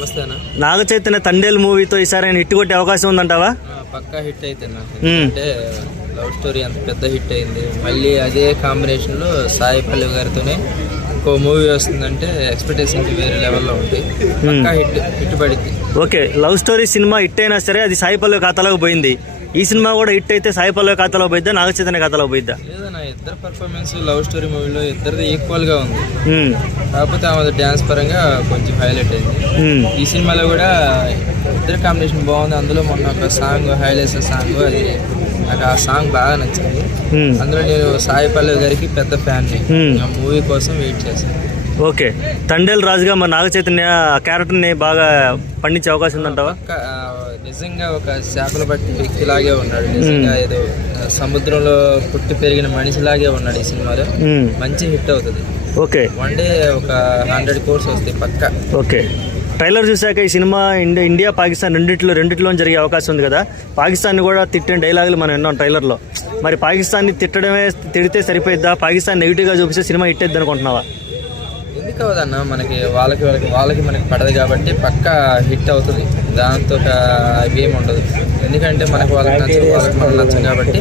నమస్తే అన్న. నాగ చైతన్య తండేల్ మూవీతో ఈసారి ఆయన హిట్ కొట్టే అవకాశం ఉందంటావా? పక్కా హిట్ అయితే అంటే లవ్ స్టోరీ అంత పెద్ద హిట్ అయింది. మళ్ళీ అదే కాంబినేషన్లో సాయి పల్లవి గారితోనే ఇంకో మూవీ వస్తుందంటే ఎక్స్పెక్టేషన్ వేరే లెవెల్లో ఉంటాయి. పక్కా హిట్ పడింది. Okay, love story cinema hit అయినా సరే అది సాయి పల్లవి ఖాతాలోకి పోయింది. ఈ సినిమా కూడా హిట్ అయితే సాయి పల్లవి ఖాతాలో పోయిద్దా, నాగ చైతన్య ఖాతాలో పోయిద్దా? లేదన్నా, ఇద్దరు పర్ఫార్మెన్స్ లవ్ స్టోరీ మూవీలో ఇద్దరిది ఈక్వల్ గా ఉంది. కాకపోతే ఆమె డ్యాన్స్ పరంగా కొంచెం హైలైట్ అయింది. ఈ సినిమాలో కూడా ఇద్దరు కాంబినేషన్ బాగుంది. అందులో మొన్న ఒక సాంగ్ హైలైట్స్ సాంగ్, అది నాకు ఆ సాంగ్ బాగా నచ్చింది. అందులో నేను సాయి పల్లవి గారికి పెద్ద ఫ్యాన్. మూవీ కోసం వెయిట్ చేశాను. ఓకే, తండేల్ రాజుగా మన నాగ చైతన్య క్యారెక్టర్ని బాగా పండించే అవకాశం ఉందంటావా? నిజంగా ఒక చేపలు పట్టి వ్యక్తిలాగే ఉన్నాడు. నిజంగా ఏదో సముద్రంలో పుట్టి పెరిగిన మనిషిలాగే ఉన్నాడు. ఈ సినిమాలో మంచి హిట్ అవుతుంది. ఓకే, వన్ డే ఒక 100 crores వస్తాయి పక్కా. ఓకే, ట్రైలర్ చూశాక ఈ సినిమా ఇండియా పాకిస్తాన్ రెండిట్లో జరిగే అవకాశం ఉంది కదా. పాకిస్తాన్ కూడా తిట్టిన డైలాగులు మనం విన్నాం ట్రైలర్లో. మరి పాకిస్తాన్ని తిడితే సరిపోయిద్దా? పాకిస్తాన్ నెగిటివ్గా చూపిస్తే సినిమా హిట్ అయిద్ది అనుకుంటున్నావా? ఎందుకు అవదన్న, మనకి వాళ్ళకి మనకి పడదు కాబట్టి పక్కా హిట్ అవుతుంది. దాంతో ఏమి ఉండదు. ఎందుకంటే మనకు వాళ్ళకి మనం నచ్చం కాబట్టి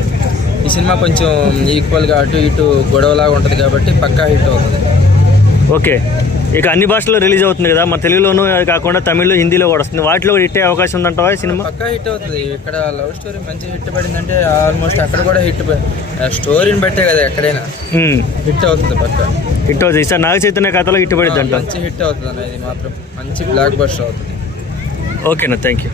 ఈ సినిమా కొంచెం ఈక్వల్గా అటు ఇటు గొడవలాగా ఉంటుంది కాబట్టి పక్కా హిట్ అవుతుంది. ఓకే, ఇక అన్ని భాషల్లో రిలీజ్ అవుతుంది కదా, మన తెలుగులోనూ కాకుండా తమిళ్లో, హిందీలో కూడా వస్తుంది. వాటిలో హిట్ అయ్యే అవకాశం ఉందంటావా సినిమా? పక్కా హిట్ అవుతుంది. ఇక్కడ లవ్ స్టోరీ మంచి హిట్ పడిందంటే ఆల్మోస్ట్ అక్కడ కూడా స్టోరీని బట్టే కదా ఎక్కడైనా హిట్ అవుతుంది. పక్కా హిట్ అవుతుంది. సార్ నాగ చైతన్య కథలో హిట్ పడింది అంట. మంచి హిట్ అవుతుంది అన్న, ఇది మాత్రం మంచి బ్లాక్ బస్టర్ అవుతుంది. ఓకేనా, థ్యాంక్ యూ.